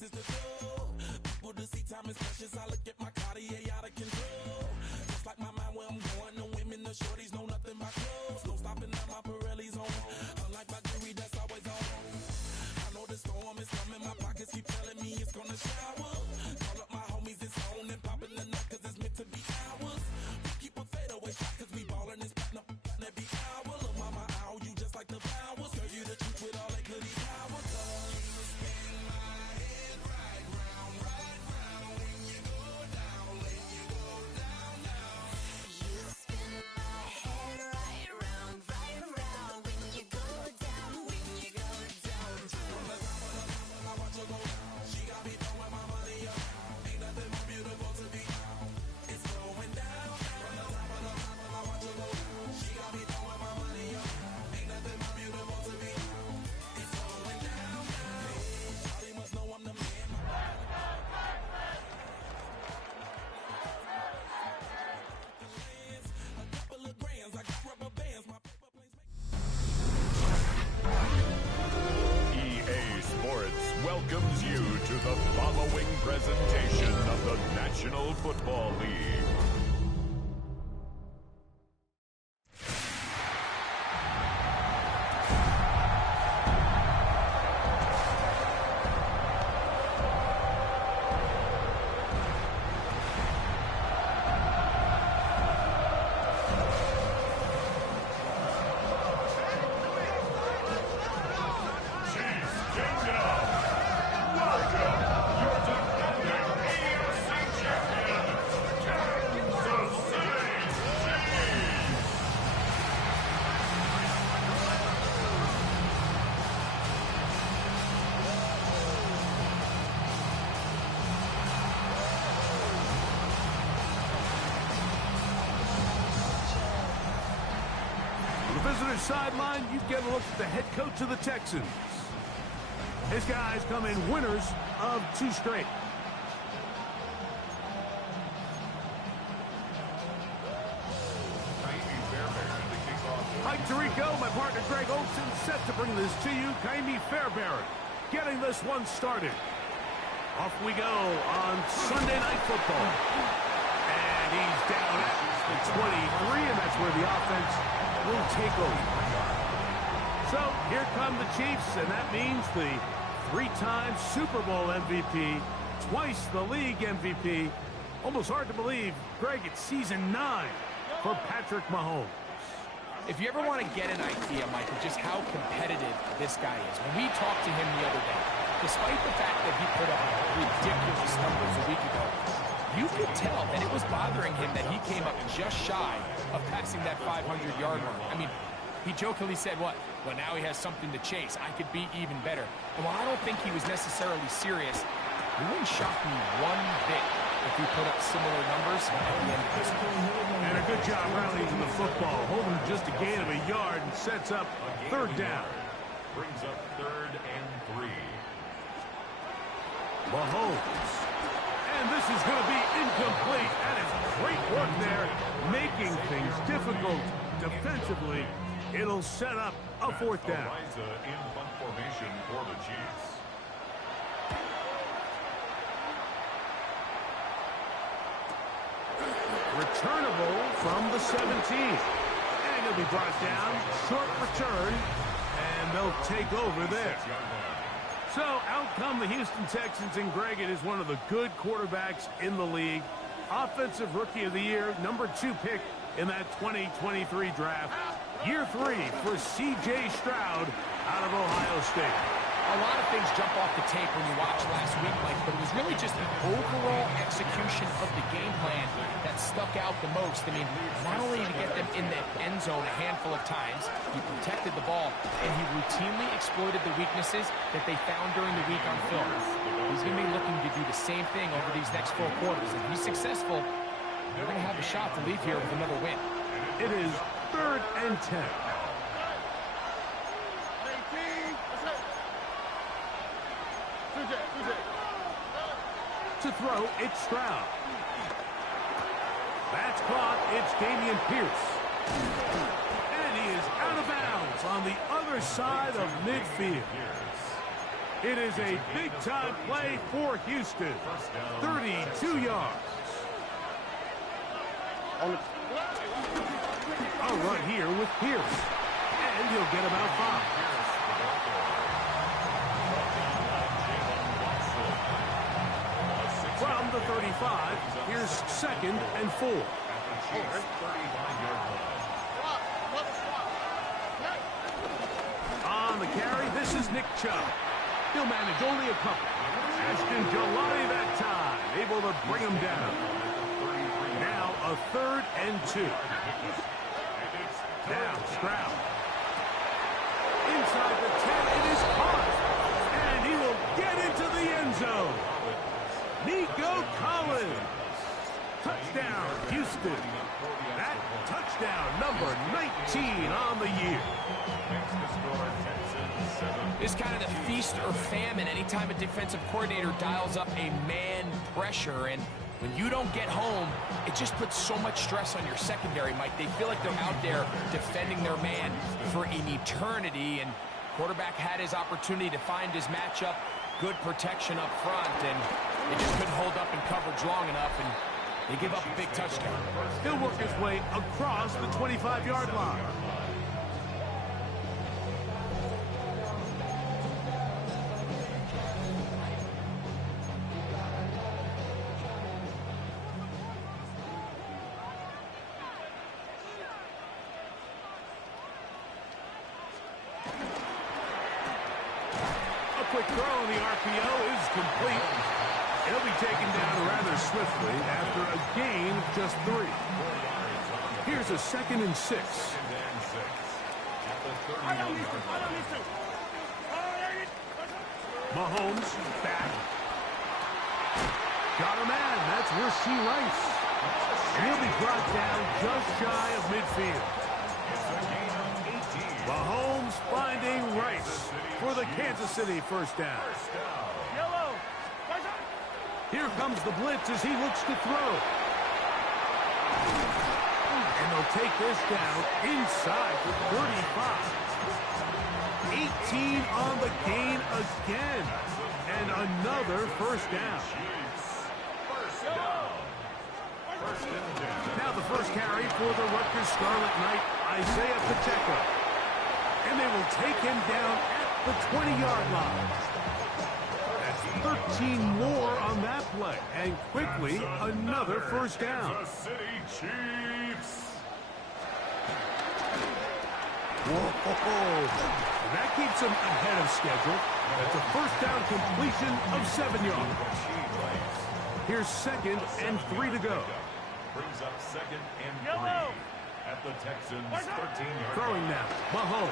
places to go. People to see, time is precious. I look at my Cartier out of control. Just like my mind where I'm going. The women, the shorties know nothing but clothes. No stopping at my Pirelli's on. Unlike my jewelry that's always on. I know the storm is coming. My pockets keep telling me it's gonna shower. Call up my homies, it's on and popping the nut cause it's meant to be ours. We keep a fadeaway shot cause we ballin' and spittin' up every hour. Look mama, ow, you just like the flowers. Girl, you the truth with all that goody power. You spin my head right round when you go down, when you go down, down. You spin my head right round when you go down, when you go down. From the top of the top, I watch her go down. She got me throwing my money up. Ain't nothing more beautiful to be found. It's going down. From the top of the top, I watch her go down. She got me throwing my money up. Ain't nothing more beautiful to be found. It's going down. Hey, Shawty must know I'm the man. A couple of grands, I got rubber bands. My paper planes make EA Sports welcomes you to the following presentation of the National Football League. Visitor's sideline, you get a look at the head coach of the Texans. His guys come in winners of 2 straight. Mike Tirico, my partner Greg Olson, set to bring this to you. Kaimi Fairbairn getting this one started. Off we go on Sunday Night Football. And he's down at the 23, and that's where the offense will take over. So here come the Chiefs, and that means the 3-time Super Bowl MVP, twice the league MVP. Almost hard to believe, Greg, it's season 9 for Patrick Mahomes. If you ever want to get an idea, Mike, of just how competitive this guy is, when we talked to him the other day, despite the fact that he put up ridiculous numbers a week ago, you could tell that it was bothering him that he came up just shy of passing that 500-yard mark. I mean, he jokingly said, what? Well, now he has something to chase. I could be even better. And while I don't think he was necessarily serious, it wouldn't shock me one bit if he put up similar numbers at the end of this game. And a good job rallying to the football, holding just a gain of a yard and sets up 3rd down. Brings up 3rd and 3. Mahomes. And this is going to be incomplete. That is great work there, making things difficult defensively. It'll set up a 4th down. Eliza in punt formation for the Chiefs. Returnable from the 17. And he'll be brought down. Short return. And they'll take over there. So out come the Houston Texans, and Greg, it is one of the good quarterbacks in the league. Offensive Rookie of the Year, number 2 pick in that 2023 draft. Year 3 for C.J. Stroud out of Ohio State. A lot of things jump off the tape when you watch last week, Mike, but it was really just the overall execution of the game plan that stuck out the most. I mean, not only did he get them in the end zone a handful of times, he protected the ball, and he routinely exploited the weaknesses that they found during the week on film. He's going to be looking to do the same thing over these next 4 quarters. If he's successful, they're going to have a shot to leave here with another win. It is 3rd and 10. To throw, it's Stroud. That's caught. It's Dameon Pierce. And he is out of bounds on the other side of midfield. It is a big-time play for Houston. 32 yards. A run here with Pierce. And he'll get about 5. From the 35, here's 2nd and 4. On the carry, this is Nick Chubb. He'll manage only a couple. Ashton Gillotte that time, able to bring him down. Now a 3rd and 2. Now Stroud. Inside the 10, it is caught. And he will get into the end zone. Nico Collins. Touchdown, Houston. That touchdown, number 19 on the year. It's kind of the feast or famine anytime a defensive coordinator dials up a man pressure. And when you don't get home, it just puts so much stress on your secondary, Mike. They feel like they're out there defending their man for an eternity. And quarterback had his opportunity to find his matchup. Good protection up front, and they just couldn't hold up in coverage long enough, and they give up a big touchdown. He'll work his way across the 25-yard line. Quick throw on the RPO is complete. He'll be taken down rather swiftly after a gain of just 3. Here's a 2nd and 6. Mahomes back. Got a man. That's Rasheed Rice. And he'll be brought down just shy of midfield. Mahomes finding Rice for the Kansas City first down. Here comes the blitz as he looks to throw. And they'll take this down inside the 35. 18 on the gain again. And another first down. Now the first carry for the Rutgers Scarlet Knight, Isaiah Pacheco. And they will take him down at the 20-yard line. That's 13 more on that play. And quickly, another first down. Kansas City Chiefs. Whoa. That keeps him ahead of schedule. That's a first down completion of 7 yards. Here's 2nd and 3 to go. Brings up 2nd and 3 at the Texans' 13-yard. Throwing now, Mahomes.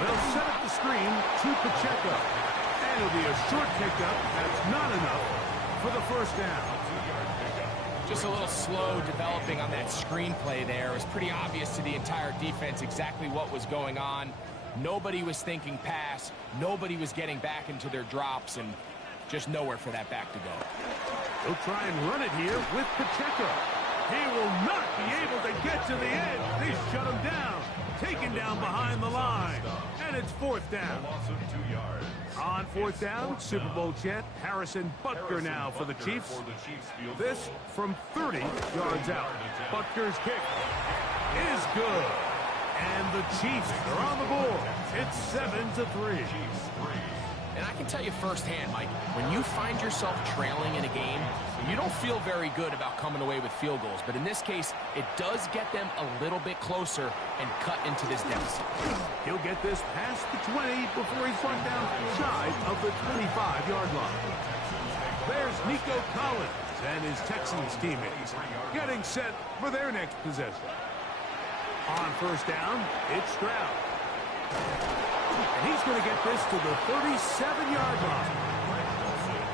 They'll set up the screen to Pacheco. And it'll be a short pickup. That's not enough for the first down. Just a little slow developing on that screenplay there. It was pretty obvious to the entire defense exactly what was going on. Nobody was thinking pass. Nobody was getting back into their drops, and just nowhere for that back to go. They'll try and run it here with Pacheco. He will not be able to get to the edge. They shut him down. Taken down behind the line. And it's 4th down. Loss of 2 yards. On 4th down, Super Bowl champ Harrison Butker now for the Chiefs. This from 30 yards out. Butker's kick is good. And the Chiefs are on the board. It's 7-3. And I can tell you firsthand, Mike, when you find yourself trailing in a game, you don't feel very good about coming away with field goals. But in this case, it does get them a little bit closer and cut into this deficit. He'll get this past the 20 before he's brought down shy of the 25-yard line. There's Nico Collins and his Texans teammates getting set for their next possession. On first down, it's Stroud. And he's going to get this to the 37-yard line.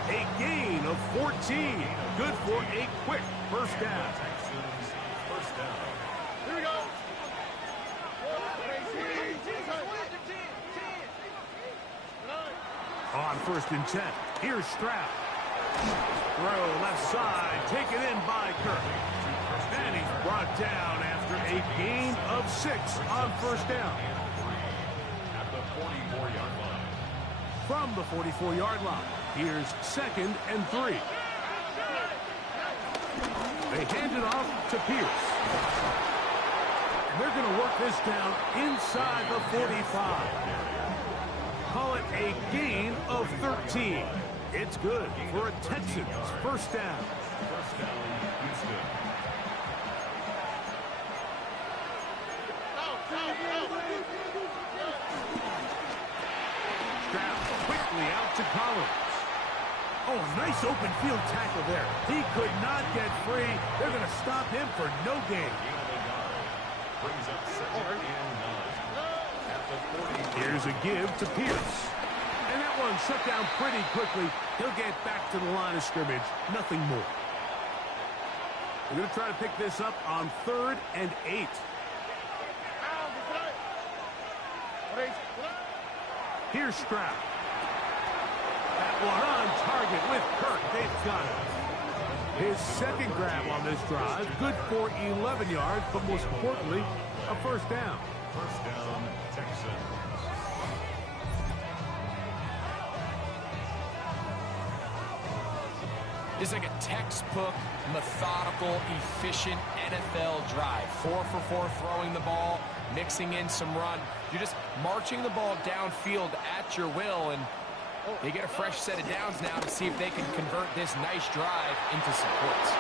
A gain of 14. Good for a quick first down. Here we go. On 1st and 10, here's Stroud. Throw left side, taken in by Kirk. And he's brought down after a gain of 6 on first down. At the 44-yard line. from the 44-yard line. Here's 2nd and 3. They hand it off to Pierce. And they're going to work this down inside the 45. Call it a gain of 13. It's good for a Texans first down. First down, Houston. Stroud quickly out to Collins. Oh, nice open field tackle there. He could not get free. They're going to stop him for no gain. Brings up 2nd and 9. At the 40. Here's a give to Pierce. And that one shut down pretty quickly. He'll get back to the line of scrimmage. Nothing more. We're going to try to pick this up on 3rd and 8. Here's Stroud. That one on target with Kirk. They've got it. His 2nd grab on this drive. Good for 11 yards, but most importantly, a first down. First down, Texans. It's like a textbook, methodical, efficient NFL drive. 4 for 4 throwing the ball, mixing in some run. You're just marching the ball downfield at your will, and they get a fresh set of downs now to see if they can convert this nice drive into some points.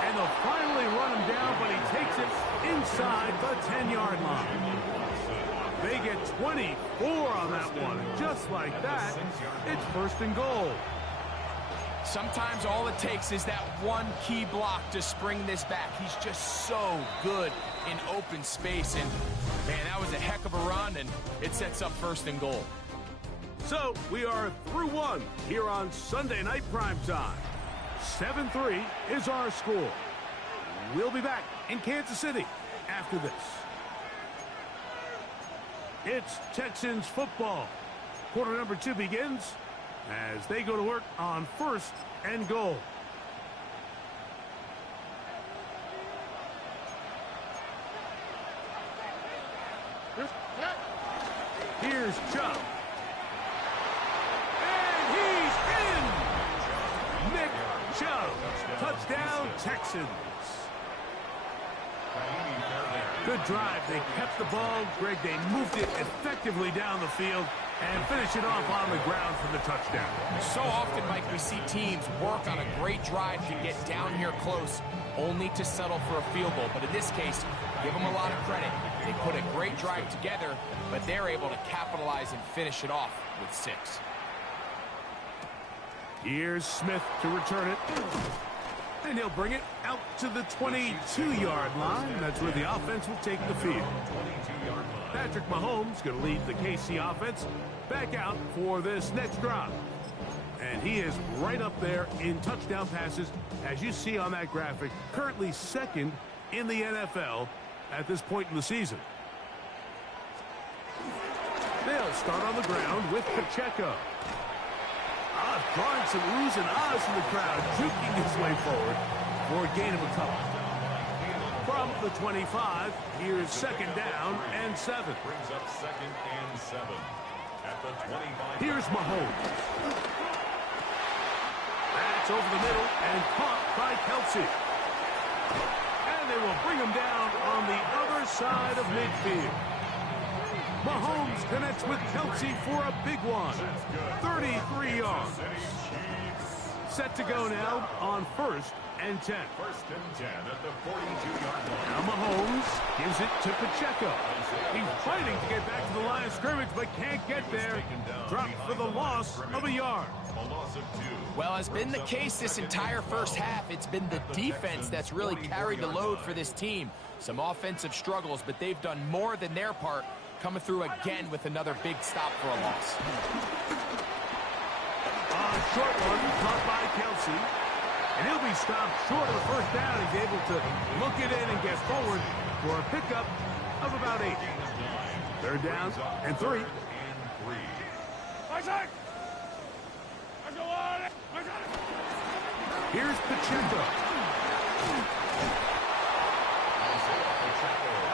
And they'll finally run him down, but he takes it inside the 10-yard line. They get 24 on that one. Just like that, it's 1st and goal. Sometimes all it takes is that one key block to spring this back. He's just so good in open space. And, man, that was a heck of a run, and it sets up 1st and goal. So we are through 1 here on Sunday Night Primetime. 7-3 is our score. We'll be back in Kansas City after this. It's Texans football. Quarter number 2 begins as they go to work on 1st and goal. Here's Chubb. And he's in! Nick Chubb. Touchdown, Texans. Good drive. They kept the ball. Greg, they moved it effectively down the field and finish it off on the ground for the touchdown. So often, Mike, we see teams work on a great drive to get down here close, only to settle for a field goal. But in this case, give them a lot of credit. They put a great drive together, but they're able to capitalize and finish it off with 6. Here's Smith to return it. And he'll bring it out to the 22-yard line. That's where the offense will take the field. Patrick Mahomes going to lead the KC offense back out for this next drive. And he is right up there in touchdown passes, as you see on that graphic. Currently 2nd in the NFL at this point in the season. They'll start on the ground with Pacheco. Drawing some oohs and ahs from the crowd, juking his way forward for a gain of a couple. From the 25, here's 2nd down and 7. Brings up 2nd and 7. At the 25. Here's Mahomes. That's over the middle and caught by Kelsey. And they will bring him down on the other side of midfield. Mahomes connects with Kelsey for a big one. 33 yards. Set to go now on 1st and 10. 1st and 10 at the 42-yard line. Now Mahomes gives it to Pacheco. He's fighting to get back to the line of scrimmage, but can't get there. Dropped for the loss of a yard. A loss of 2. Well, as been the case this entire first half, it's been the defense that's really carried the load for this team. Some offensive struggles, but they've done more than their part, coming through again with another big stop for a loss. Short one caught by Kelsey. And he'll be stopped short of the first down. He's able to look it in and get forward for a pickup of about 8. 3rd down and 3. Here's Pacheco.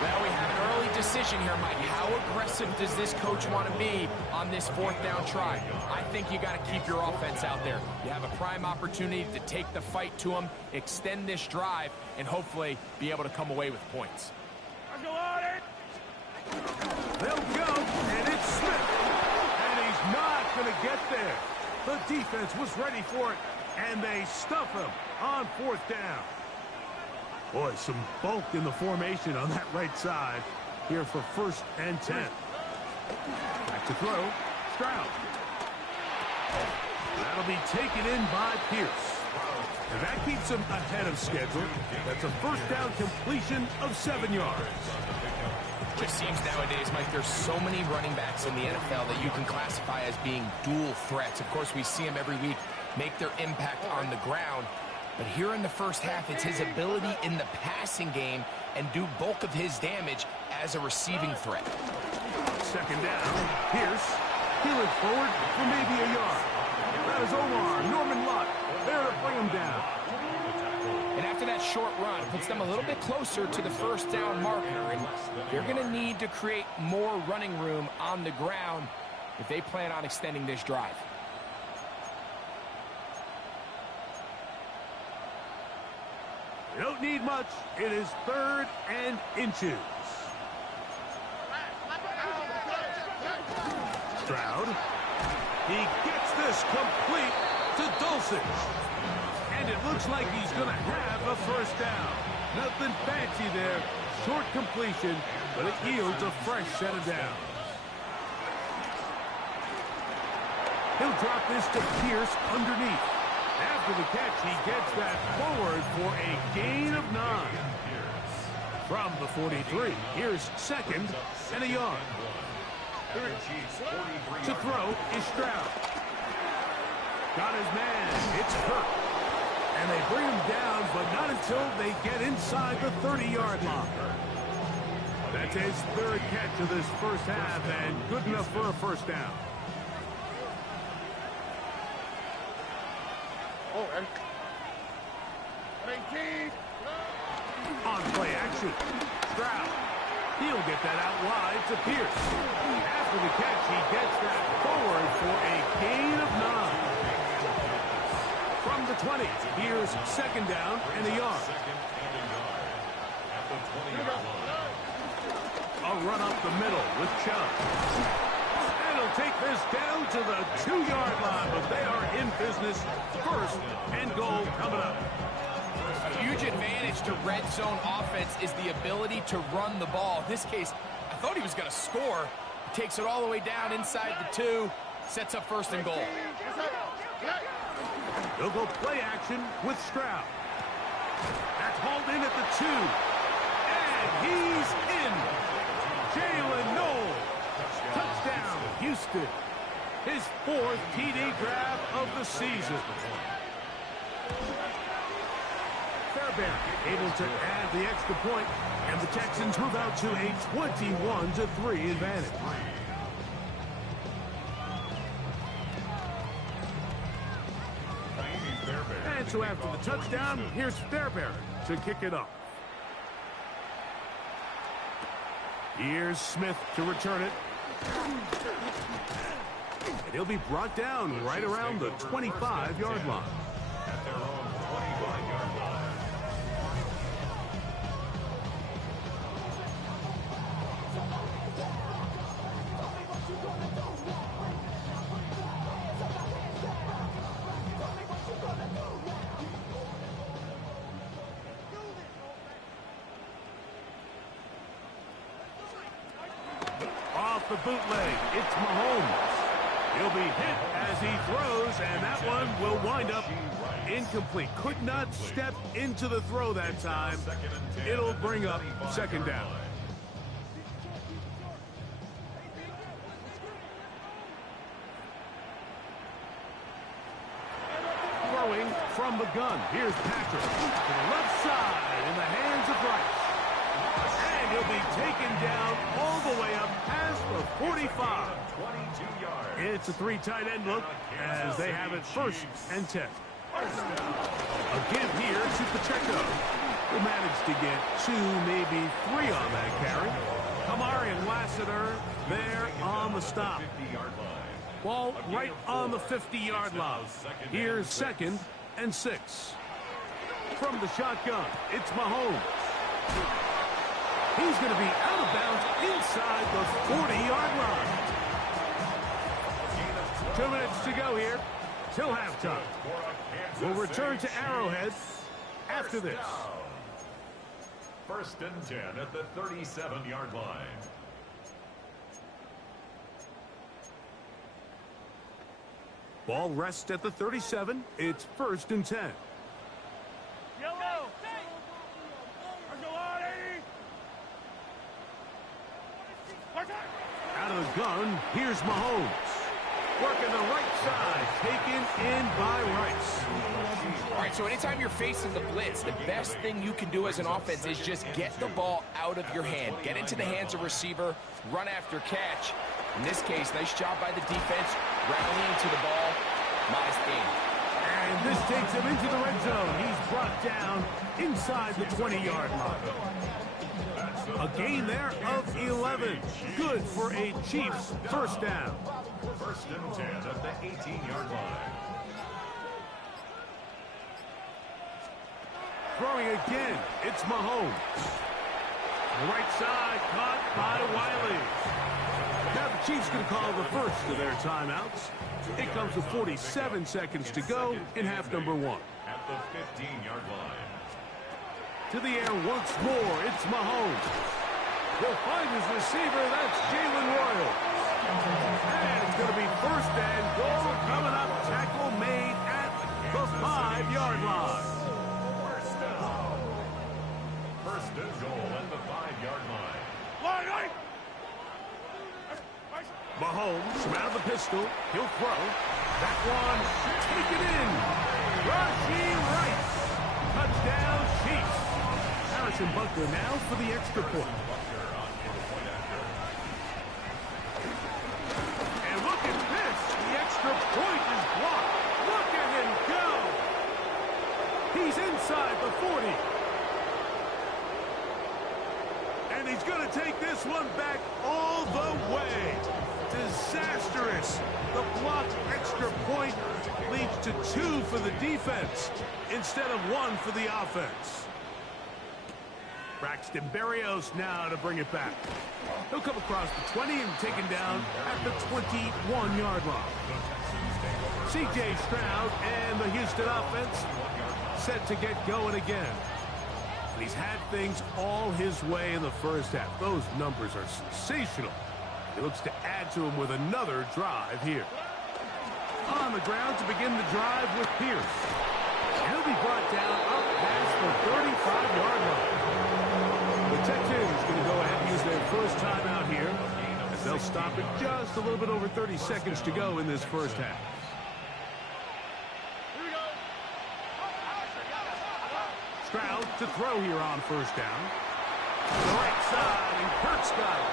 Well, we have an early decision here, Mike. How aggressive does this coach want to be on this fourth down try? I think you got to keep your offense out there. You have a prime opportunity to take the fight to them, extend this drive, and hopefully be able to come away with points. They'll go, and it's Smith. And he's not going to get there. The defense was ready for it, and they stuff him on fourth down. Boy, some bulk in the formation on that right side here for 1st and 10. Back to throw. Stroud. That'll be taken in by Pierce. And that keeps him ahead of schedule. That's a first down completion of 7 yards. It just seems nowadays, Mike, there's so many running backs in the NFL that you can classify as being dual threats. Of course, we see them every week make their impact on the ground. But here in the first half, it's his ability in the passing game and do bulk of his damage as a receiving threat. Second down. Pierce. He'll it forward for maybe a yard. That is Omar Norman Lott there to bring him down. And after that short run, puts them a little bit closer to the first down marker. And they're going to need to create more running room on the ground if they plan on extending this drive. You don't need much. It is 3rd and inches. Stroud. He gets this complete to Dulcich. And it looks like he's going to have a first down. Nothing fancy there. Short completion, but it yields a fresh set of downs. He'll drop this to Pierce underneath. After the catch, he gets that forward for a gain of 9. From the 43, here's 2nd and a yard. To throw is Stroud. Got his man. It's Kirk. And they bring him down, but not until they get inside the 30-yard line. That's his 3rd catch of this first half, and good enough for a first down. On play action, Stroud. He'll get that out wide to Pierce. After the catch, he gets that forward for a gain of 9. From the 20, here's 2nd down and a yard. A run up the middle with Chubb. And he'll take this down to the 2-yard line, but they are in business. 1st and goal coming up. A huge advantage to red zone offense is the ability to run the ball. In this case, I thought he was going to score. He takes it all the way down inside the 2, sets up 1st and goal. They'll go play action with Stroud. That's hauled in at the 2. And he's in. Jalen Noel. Touchdown, Houston. His 4th TD grab of the season. Fairbairn able to add the extra point, and the Texans move out to a 21-3 advantage. And so after the touchdown, here's Fairbairn to kick it off. Here's Smith to return it. And he'll be brought down right around the 25-yard line. At their own 25-yard line. Off the bootleg, it's Mahomes. He'll be hit as he throws, and that one will wind up incomplete. Could not step into the throw that time. It'll bring up 2nd down. Throwing from the gun. Here's Patrick to the left side in the hands of Rice. And he'll be taken down all the way up past the 45. 22 yards. It's a 3 tight end look as they have it 1st and 10. A give here to Pacheco, who managed to get 2, maybe 3 on that carry. Amari and Lassiter there on the stop. Ball right on the 50-yard line. Here's 2nd and 6. From the shotgun, it's Mahomes. He's going to be out of bounds inside the 40-yard line. 2 minutes to go here till halftime. We'll return to Arrowhead after this. 1st and 10 at the 37-yard line. Ball rests at the 37. It's 1st and 10. Out of the gun, here's Mahomes. Working the right side, taken in by Rice. All right, so anytime you're facing the blitz, the best thing you can do as an offense is just get the ball out of your hand. Get into the hands of receiver, run after catch. In this case, nice job by the defense, rallying to the ball. Modest gain. And this takes him into the red zone. He's brought down inside the 20-yard line. A gain there of 11. Good for a Chiefs first down. 1st and 10 at the 18-yard line. Throwing again, it's Mahomes. The right side caught by Wiley. Now the Chiefs going to call the first of their timeouts. It comes with 47 seconds to go in half number 1. At the 15-yard line. To the air once more, it's Mahomes. He'll find his receiver, that's Jalen Royal. And it's going to be 1st and goal coming up. Tackle made at the 5-yard line. 1st and goal at the 5-yard line. Mahomes from out of the pistol. He'll throw. That one taken in. Rashee Rice. Touchdown Chiefs. Harrison Butker now for the extra point. And look at this. The extra point is blocked. Look at him go. He's inside the 40. And he's going to take this one back all the way. Disastrous. The blocked extra point leads to 2 for the defense instead of 1 for the offense. Braxton Berrios now to bring it back. He'll come across the 20 and taken down at the 21-yard line. C.J. Stroud and the Houston offense set to get going again. He's had things all his way in the first half. Those numbers are sensational. He looks to add to him with another drive here. On the ground to begin the drive with Pierce. He'll be brought down up past the 35-yard line. The Texans going to go ahead and use their first timeout here, as they'll stop it just a little bit over 30 seconds to go in this first half. Stroud to throw here on 1st down. The right side, and Kurt's got it.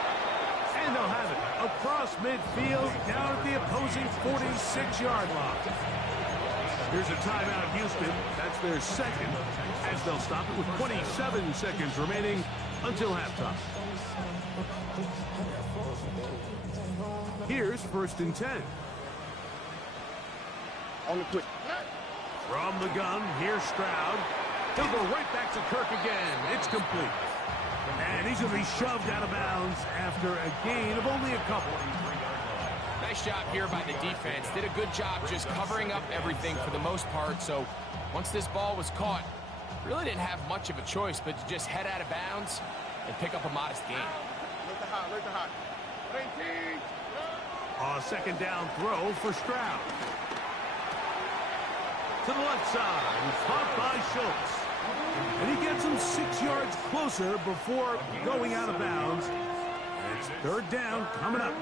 And they'll have it across midfield down at the opposing 46-yard line. Here's a timeout, Houston. That's their 2nd, as they'll stop it with 27 seconds remaining until halftime. Here's 1st and 10. On the quick. From the gun, here's Stroud. He'll go right back to Kirk again. It's complete. And he's going to be shoved out of bounds after a gain of only a couple. Nice job here by the defense. Did a good job just covering up everything for the most part. So once this ball was caught, really didn't have much of a choice but to just head out of bounds and pick up a modest gain. A 2nd down throw for Stroud. To the left side, caught by Schultz. And he gets him 6 yards closer before going out of bounds. It's 3rd down coming up.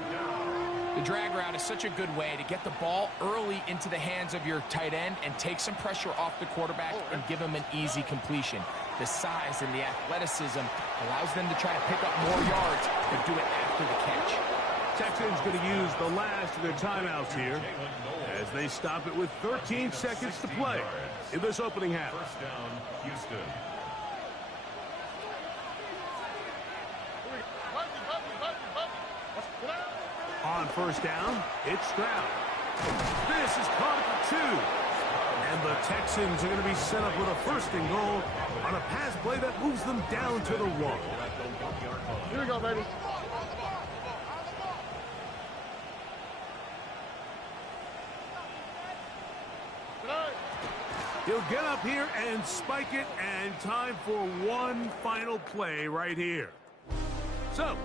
The drag route is such a good way to get the ball early into the hands of your tight end and take some pressure off the quarterback and give him an easy completion. The size and the athleticism allows them to try to pick up more yards, but do it after the catch. Texans going to use the last of their timeouts here as they stop it with 13 seconds to play in this opening half. 1st down, Houston. first down. It's Stroud. This is caught for 2. And the Texans are going to be set up with a first and goal on a pass play that moves them down to the 1. Here we go, baby. He'll get up here and spike it, and time for one final play right here. So,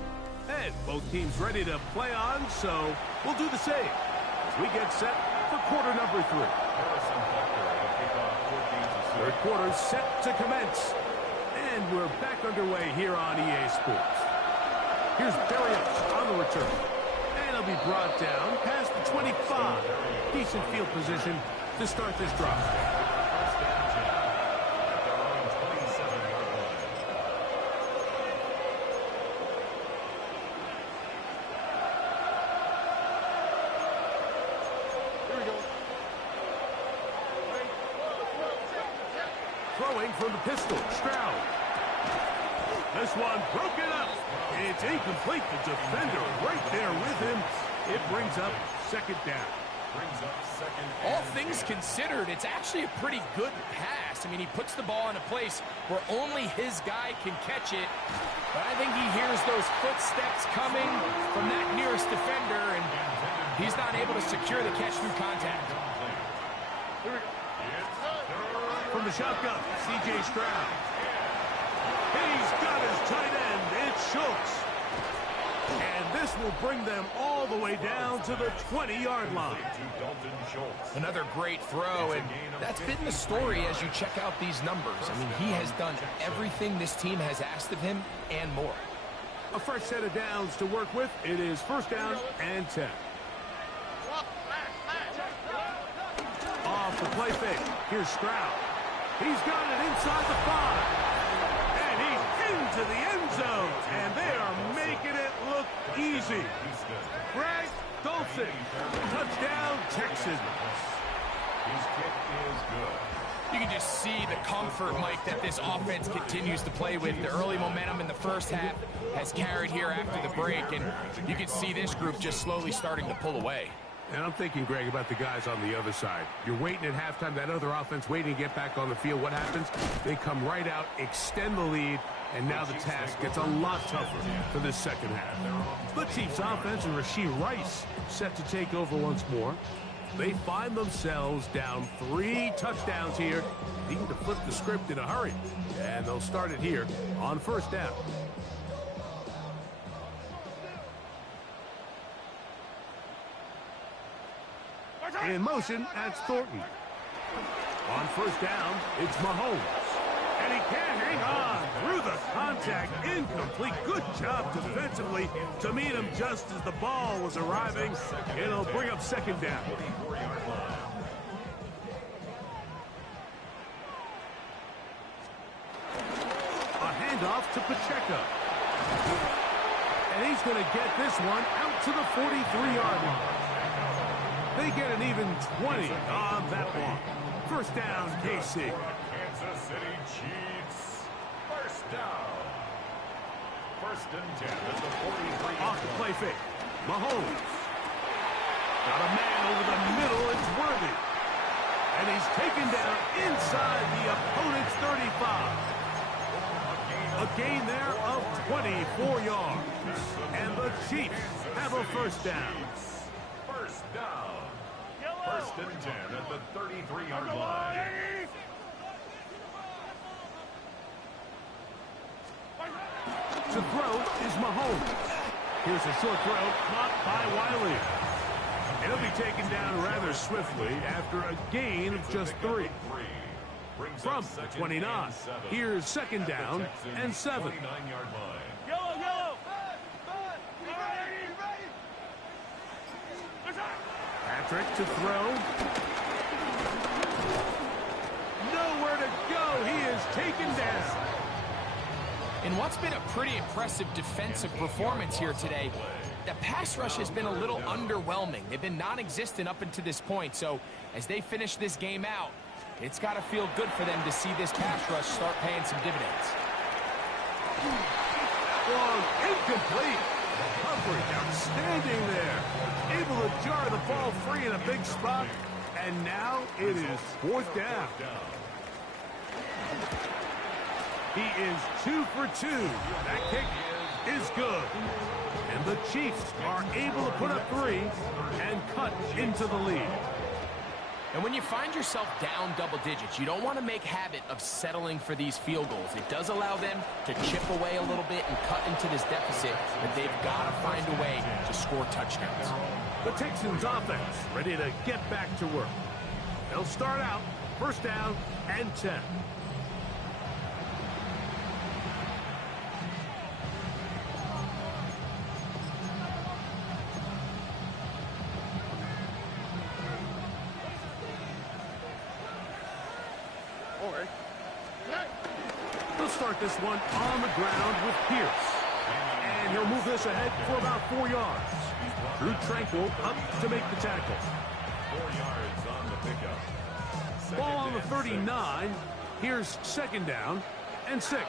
and both teams ready to play on, so we'll do the same as we get set for quarter number 3. Third quarter set to commence, and we're back underway here on EA Sports. Here's Berrios on the return, and he'll be brought down past the 25. Decent field position to start this drive. Throwing from the pistol, Stroud. This one broken up. It's incomplete. The defender right there with him. It brings up second down. All things considered, it's actually a pretty good pass. I mean, he puts the ball in a place where only his guy can catch it. But I think he hears those footsteps coming from that nearest defender, and he's not able to secure the catch through contact. From the shotgun, C.J. Stroud. He's got his tight end. It's Schultz. And this will bring them all the way down to the 20-yard line. Another great throw, and that's been the story as you check out these numbers. I mean, he has done everything this team has asked of him and more. A fresh set of downs to work with. It is first down and 10. Off the play fake. Here's Stroud. He's got it inside the 5. And he's into the end zone. And they are making it look easy. Greg Dulcin. Touchdown, Texans. His kick is good. You can just see the comfort, Mike, that this offense continues to play with. The early momentum in the first half has carried here after the break, and you can see this group just slowly starting to pull away. And I'm thinking, Greg, about the guys on the other side. You're waiting at halftime, that other offense waiting to get back on the field. What happens? They come right out, extend the lead, and now the task gets a lot tougher for this second half. The Chiefs offense and Rashee Rice set to take over once more. They find themselves down 3 touchdowns here, needing to flip the script in a hurry. And they'll start it here on first down. In motion, that's Thornton. On first down, it's Mahomes. And he can't hang on through the contact. Incomplete. Good job defensively to meet him just as the ball was arriving. It'll bring up second down. A handoff to Pacheco. And he's going to get this one out to the 43-yard line. They get an even 20 on that one. First down, KC. Kansas City Chiefs. First down. First and 10 at the 43. Off the play fake. Mahomes. Got a man over the middle. It's Worthy. And he's taken down inside the opponent's 35. A gain there of 24 yards. And the Chiefs have a first down. First down. First and 10 at the 33-yard line. To throw is Mahomes. Here's a short throw caught by Wiley. It'll be taken down rather swiftly after a gain of just 3. From the 29, here's second down and 7. Patrick to throw. Nowhere to go. He is taken down. In what's been a pretty impressive defensive performance here today, the pass rush has been a little underwhelming. They've been non-existent up until this point, so as they finish this game out, it's got to feel good for them to see this pass rush start paying some dividends. Long incomplete. Coverage outstanding there. Able to jar the ball free in a big spot. And now it is fourth down. He is 2 for 2. That kick is good. And the Chiefs are able to put up 3 and cut into the lead. And when you find yourself down double digits, you don't want to make habit of settling for these field goals. It does allow them to chip away a little bit and cut into this deficit, but they've got to find a way to score touchdowns. The Texans offense ready to get back to work. They'll start out first down and 10. He'll start this one on the ground with Pierce. And he'll move this ahead for about 4 yards. Drew Tranquil up to make the tackle. 4 yards on the pickup. Ball on the 39. Here's second down and 6.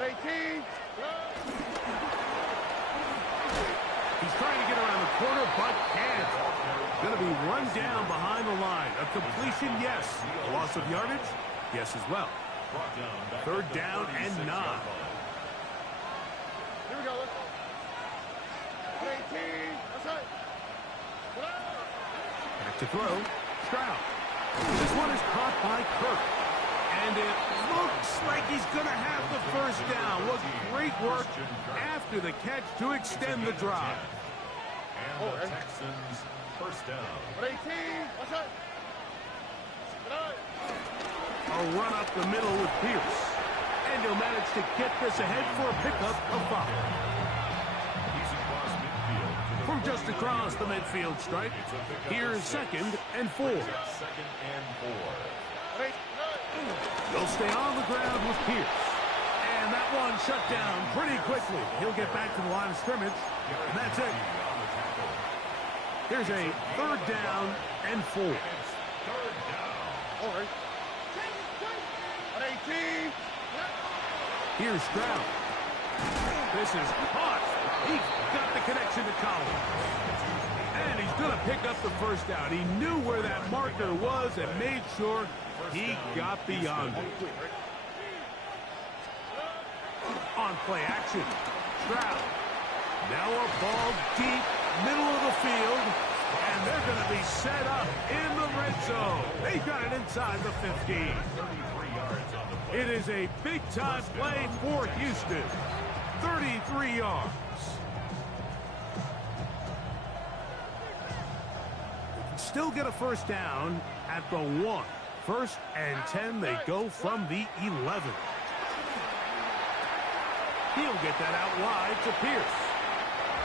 18. He's trying to get around the corner, but can't. Going to be run down behind the line. A completion, yes. A loss of yardage, yes as well. Third down and 9. Here we go. 18. That's right. Back to throw. Stroud. This one is caught by Kirk. And it looks like he's going to have the first down. Was great work after the catch to extend the drive. And the Texans first down. 18. That's right. A run up the middle with Pierce. And he'll manage to get this ahead for a pickup of 5. He's across midfield. From just across the midfield stripe, here's second and 4. Second and 4. They'll stay on the ground with Pierce. And that one shut down pretty quickly. He'll get back to the line of scrimmage, and that's it. Here's a third down and 4. Third down. All right. 18. Here's Stroud. This is hot. He got the connection to Collins. And he's going to pick up the first down. He knew where that marker was and made sure he got beyond it. On play action, Stroud. Now a ball deep, middle of the field, and they're going to be set up in the red zone. They've got it inside the 15. It is a big-time play for Houston. 33 yards. They can still get a first down at the 1. First and 10, they go from the 11. He'll get that out wide to Pierce.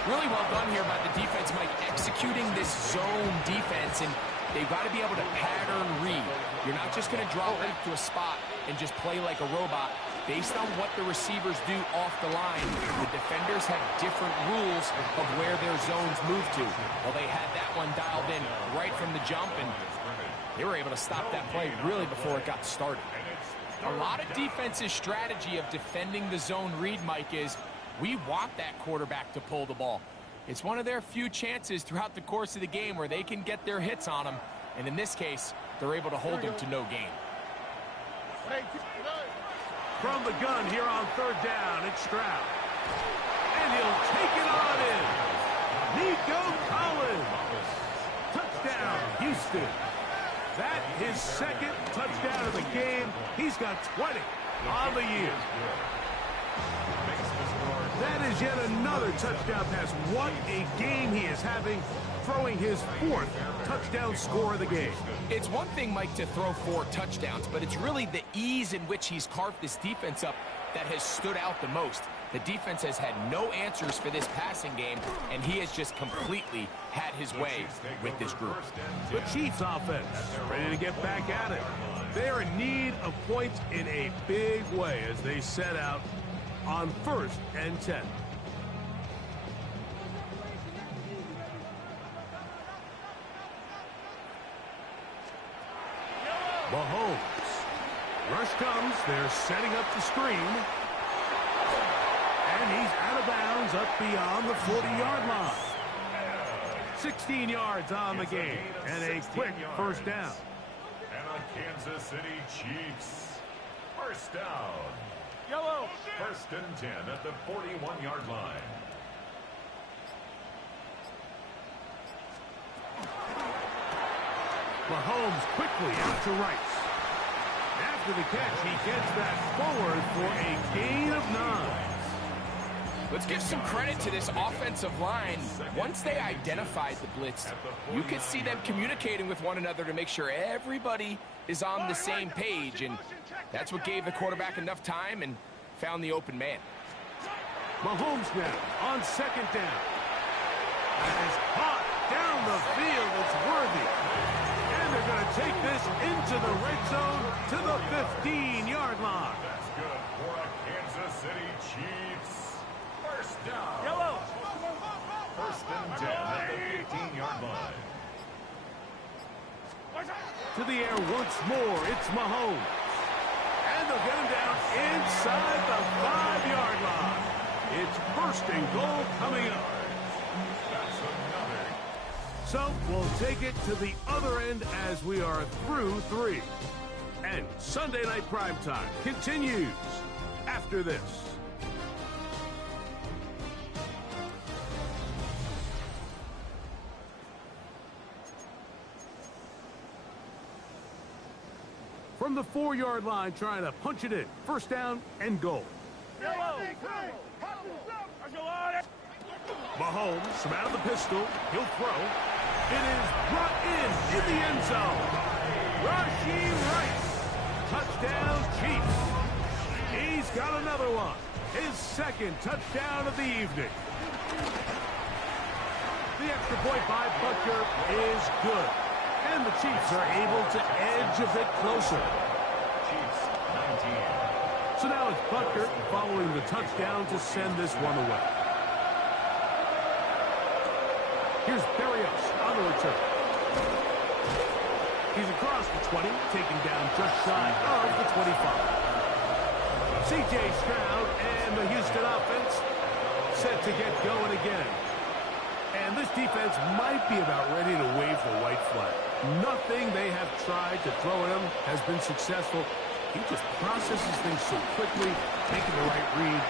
Really well done here by the defense, Mike, executing this zone defense, and they've got to be able to pattern read. You're not just going to drop back to a spot and just play like a robot. Based on what the receivers do off the line, the defenders have different rules of where their zones move to. Well, they had that one dialed in right from the jump, and they were able to stop that play really before it got started. A lot of defense's strategy of defending the zone read, Mike, is we want that quarterback to pull the ball. It's one of their few chances throughout the course of the game where they can get their hits on him, and in this case, they're able to hold him to no gain. From the gun here on third down, it's Stroud. And he'll take it on in. Nico Collins. Touchdown, Houston. That his second touchdown of the game. He's got 20 on the year. That is yet another touchdown pass. What a game he is having, throwing his 4th touchdown score of the game. It's one thing, Mike, to throw 4 touchdowns, but it's really the ease in which he's carved this defense up that has stood out the most. The defense has had no answers for this passing game, and he has just completely had his way with this group. The Chiefs offense ready to get back at it. They're in need of points in a big way as they set out on first and 10. Mahomes. Rush comes. They're setting up the screen. And he's out of bounds up beyond the 40-yard line. 16 yards on the game, and a quick first down. And the Kansas City Chiefs. First down. Yellow. First and 10 at the 41-yard line. Mahomes quickly out to Rice. After the catch, he gets that forward for a gain of 9. Let's give some credit to this offensive line. Once they identified the blitz, you could see them communicating with one another to make sure everybody is on the same page, and that's what gave the quarterback enough time and found the open man. Mahomes now on second down. Has caught down the field. It's worthy. And they're going to take this into the red zone to the 15-yard line. That's good for a Kansas City Chiefs. First down. Yellow. First and 10 at the 15-yard line. To the air once more. It's Mahomes. And they'll get him down inside the 5-yard line. It's first and goal coming up. That's another. So we'll take it to the other end as we are through 3. And Sunday Night Primetime continues after this. From the 4-yard line, trying to punch it in. First down and goal. Yellow. Mahomes from out of the pistol. He'll throw. It is brought in the end zone. Rashee Rice. Touchdown, Chiefs. He's got another one. His second touchdown of the evening. The extra point by Butker is good. And the Chiefs are able to edge a bit closer. Chiefs 19. So now it's Butker following the touchdown to send this one away. Here's Berrios on the return. He's across the 20, taken down just shy of the 25. C.J. Stroud and the Houston offense set to get going again. And this defense might be about ready to wave the white flag. Nothing they have tried to throw at him has been successful. He just processes things so quickly, making the right read,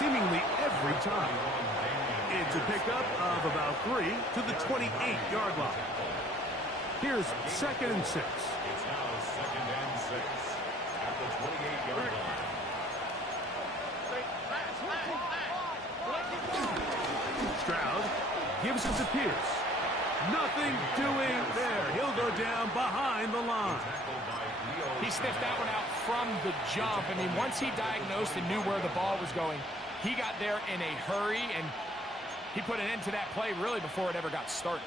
seemingly every time. It's a pickup of about 3 to the 28-yard line. Here's second and 6. It's now second and 6 at the 28-yard line. Stroud gives it to Pierce. Nothing doing there. He'll go down behind the line. He sniffed that one out from the jump. I mean, once he diagnosed and knew where the ball was going, he got there in a hurry, and he put an end to that play really before it ever got started.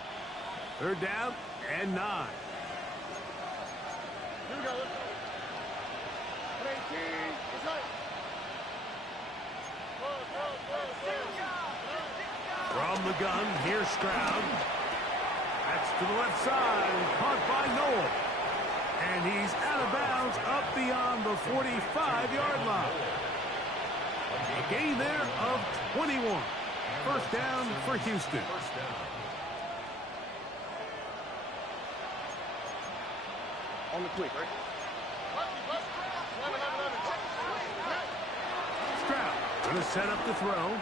Third down and 9. Here we go. 18. Let's go. From the gun, here's Stroud. That's to the left side, caught by Noel. And he's out of bounds up beyond the 45-yard line. A gain there of 21. First down for Houston. On the quick, right? Stroud going to set up the throw.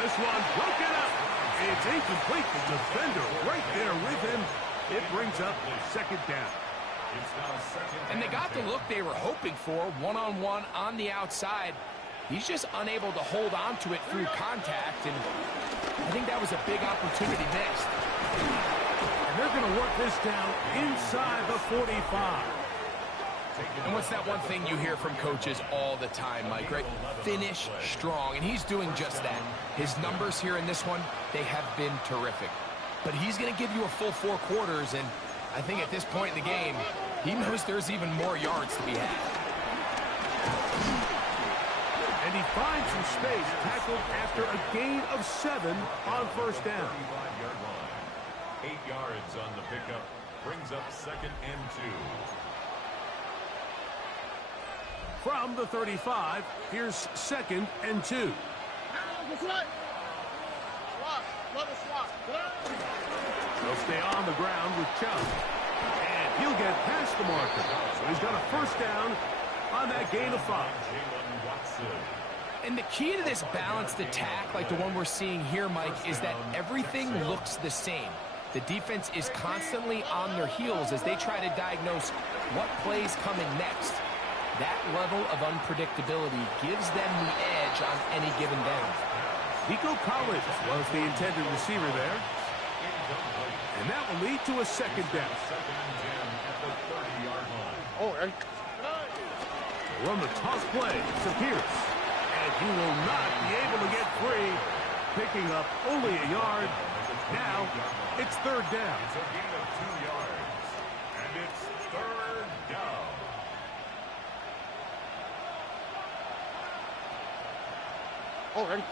This one broken up. It's incomplete. The defender right there with him. It brings up second down. And they got the look they were hoping for, one-on-one on the outside. He's just unable to hold on to it through contact, and I think that was a big opportunity missed. And they're going to work this down inside the 45. And what's that one thing you hear from coaches all the time, Mike, right? Finish strong, and he's doing just that. His numbers here in this one, they have been terrific. But he's going to give you a full 4 quarters, and I think at this point in the game, he knows there's even more yards to be had. And he finds some space, tackled after a gain of 7 on first down. 8 yards on the pickup, brings up second and 2. From the 35, here's second and 2. He'll stay on the ground with Chubb. And he'll get past the marker. So he's got a first down on that gain of 5. And the key to this balanced attack, like the one we're seeing here, Mike, is that everything looks the same. The defense is constantly on their heels as they try to diagnose what play's coming next. That level of unpredictability gives them the edge on any given down. Nico Collins was the intended receiver there. And that will lead to a second down. Oh, and Run the toss play to Pierce. And he will not be able to get free. Picking up only a yard. Now, it's third down. It's a gain of 2 yards. And it's third down. oh, and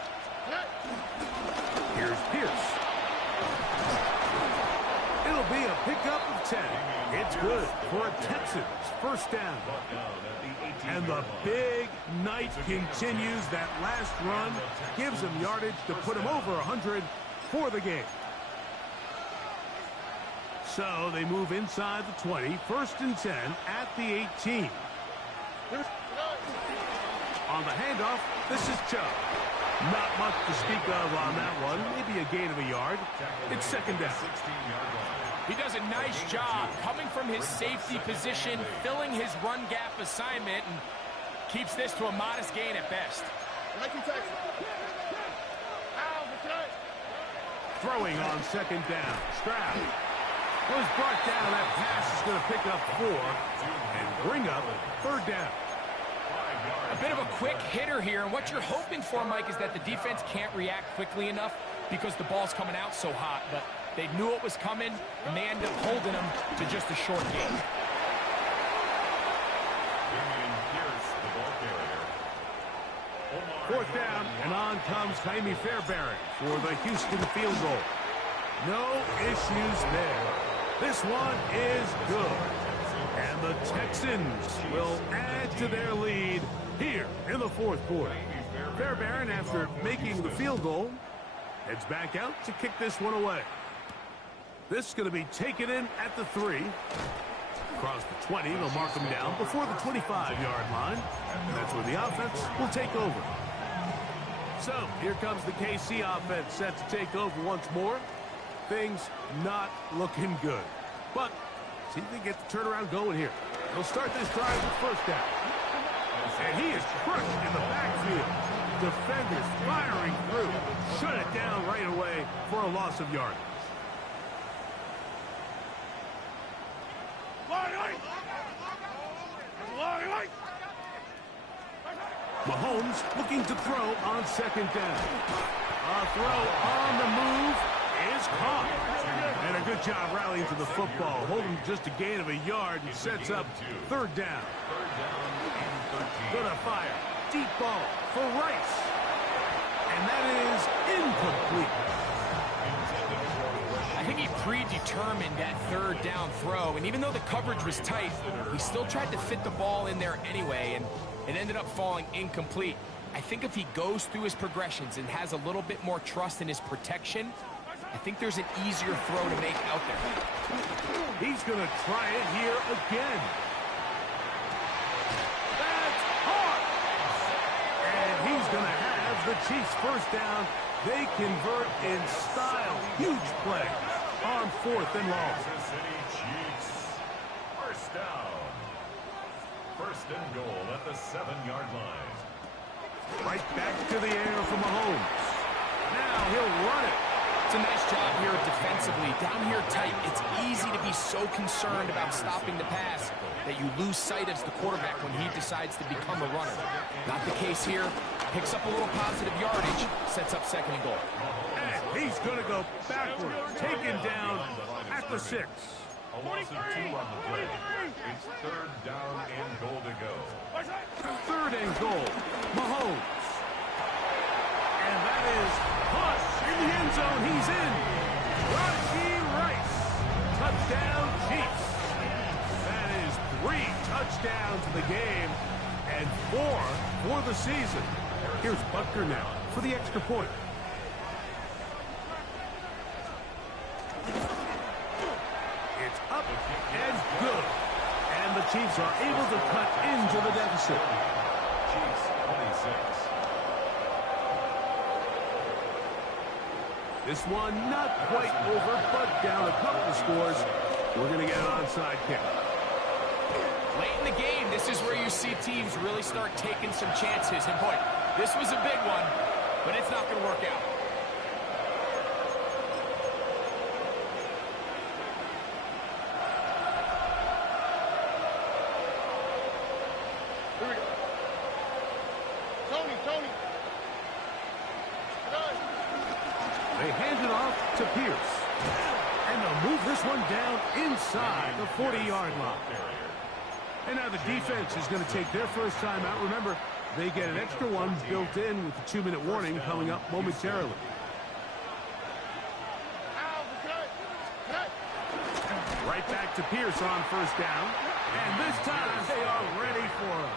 Here's Pierce. It'll be a pickup of 10. It's good for a Texans first down. And the big night continues. That last run gives him yardage to put him over 100 for the game. So they move inside the 20, first and 10 at the 18. On the handoff, this is Chubb. Not much to speak of on that one. Maybe a gain of a yard. It's second down. He does a nice job coming from his safety position, filling his run gap assignment, and keeps this to a modest gain at best. Throwing on second down. Stroud was brought down. That pass is going to pick up 4 and bring up third down. A bit of a quick hitter here, and what you're hoping for, Mike, is that the defense can't react quickly enough because the ball's coming out so hot, but they knew it was coming, and they ended up holding them to just a short gain. Fourth down, and on comes Jaime Fairbairn for the Houston field goal. No issues there. This one is good. And the Texans will add to their lead here in the fourth quarter. Fairbairn, after making the field goal, heads back out to kick this one away. This is going to be taken in at the 3. Across the 20, they'll mark them down before the 25-yard line. And that's where the offense will take over. So, here comes the KC offense set to take over once more. Things not looking good. But, see if they get the turnaround going here. They'll start this drive with first down. And he is crushed in the backfield. Defenders firing through. Shut it down right away for a loss of yardage. Mahomes looking to throw on second down. A throw on the move is caught. And a good job rallying to the football. Holding just a gain of a yard and sets up third down. Gonna fire. Deep ball for Rice. And that is incomplete. I think he predetermined that third down throw, and even though the coverage was tight, he still tried to fit the ball in there anyway, and it ended up falling incomplete. I think if he goes through his progressions and has a little bit more trust in his protection, I think there's an easier throw to make out there. He's going to try it here again. That's hard. And he's going to have the Chiefs first down. They convert in style. Huge play on fourth and long. Kansas City Chiefs. First down. First and goal at the 7-yard line. Right back to the air for Mahomes. Now he'll run it. It's a nice job here defensively. Down here tight, it's easy to be so concerned about stopping the pass that you lose sight as the quarterback when he decides to become a runner. Not the case here. Picks up a little positive yardage, sets up second and goal. And he's going to go backward, taken down at the 6. A loss of 2 on the play. It's third down and goal to go. Third and goal. Mahomes. And that is Hush in the end zone. He's in. Rashee Rice. Touchdown Chiefs. That is 3 touchdowns in the game and 4 for the season. Here's Butker now for the extra point. It's up and good. And the Chiefs are able to cut into the deficit. Chiefs 26. This one not quite over, but down a couple of scores. We're going to get an onside kick. Late in the game, this is where you see teams really start taking some chances. And boy, this was a big one, but it's not going to work out. Here we go. Tony. They hand it off to Pierce. And they'll move this one down inside the 40-yard line. And now the defense is going to take their first time out. Remember, they get an extra one built in with the 2-minute warning coming up momentarily. Right back to Pierce on first down. And this time they are ready for him.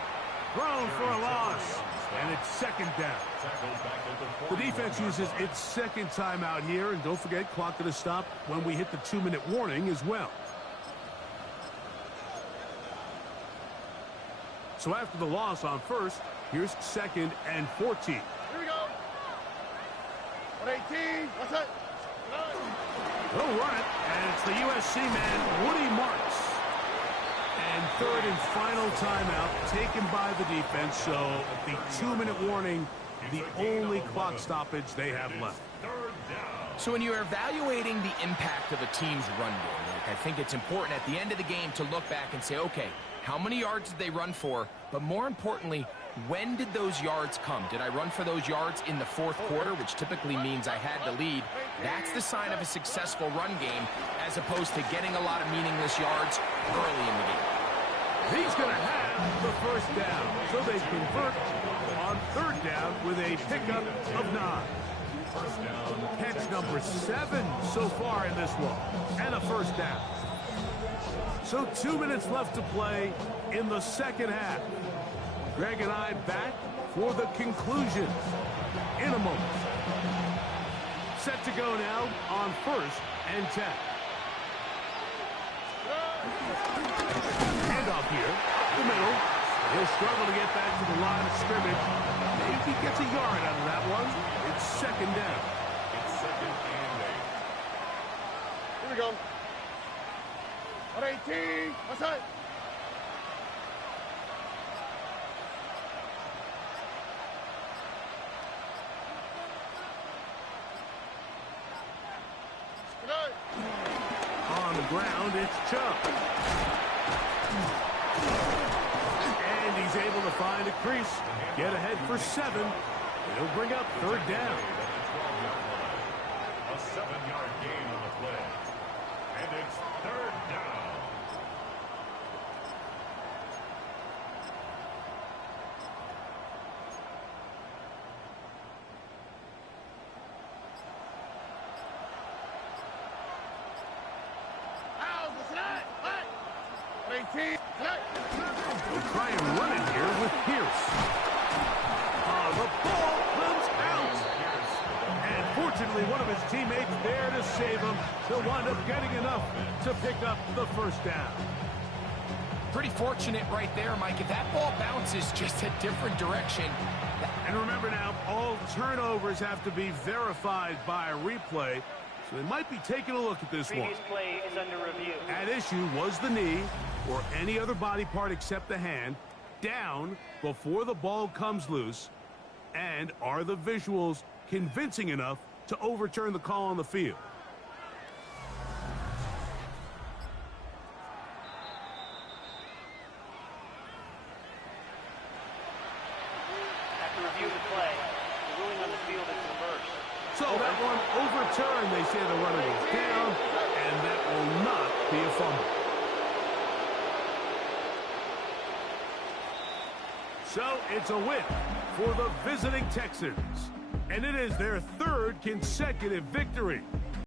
Thrown for a loss. And it's second down. The defense uses its second timeout here. And don't forget, clock going to stop when we hit the 2-minute warning as well. So after the loss on first, here's second and 14. Here we go. 118. What's that? They'll run it, and it's the USC man, Woody Marks. And third and final timeout taken by the defense, so the 2-minute warning, the only clock stoppage they have left. So when you're evaluating the impact of a team's run game, I think it's important at the end of the game to look back and say, okay, how many yards did they run for? But more importantly, when did those yards come? Did I run for those yards in the fourth quarter, which typically means I had the lead? That's the sign of a successful run game, as opposed to getting a lot of meaningless yards early in the game. He's going to have the first down, so they convert on third down with a pickup of 9. Catch number 7 so far in this one, and a first down. So 2 minutes left to play in the second half. Greg and I back for the conclusion in a moment. Set to go now on first and 10. Handoff here, up the middle. He'll struggle to get back to the line of scrimmage. Maybe he gets a yard out of that one. It's second down. It's second and 8. Here we go. 118. What's that? On the ground, it's Chubb. And he's able to find a crease, get ahead for 7. He'll bring up third down. A 7-yard gain on the play. And it's third down. They'll try and run it here with Pierce. The ball comes out. And fortunately, one of his teammates there to save him. He'll wind up getting enough to pick up the first down. Pretty fortunate right there, Mike. If that ball bounces just a different direction. And remember now, all turnovers have to be verified by a replay. So they might be taking a look at this one. Previous play is under review. At issue was the knee or any other body part except the hand down before the ball comes loose. And are the visuals convincing enough to overturn the call on the field? After review of the play, the ruling on the field is reversed. So that one overturned. They say the runner was down, and that will not be a fumble. So it's a win for the visiting Texans. And it is their third consecutive victory.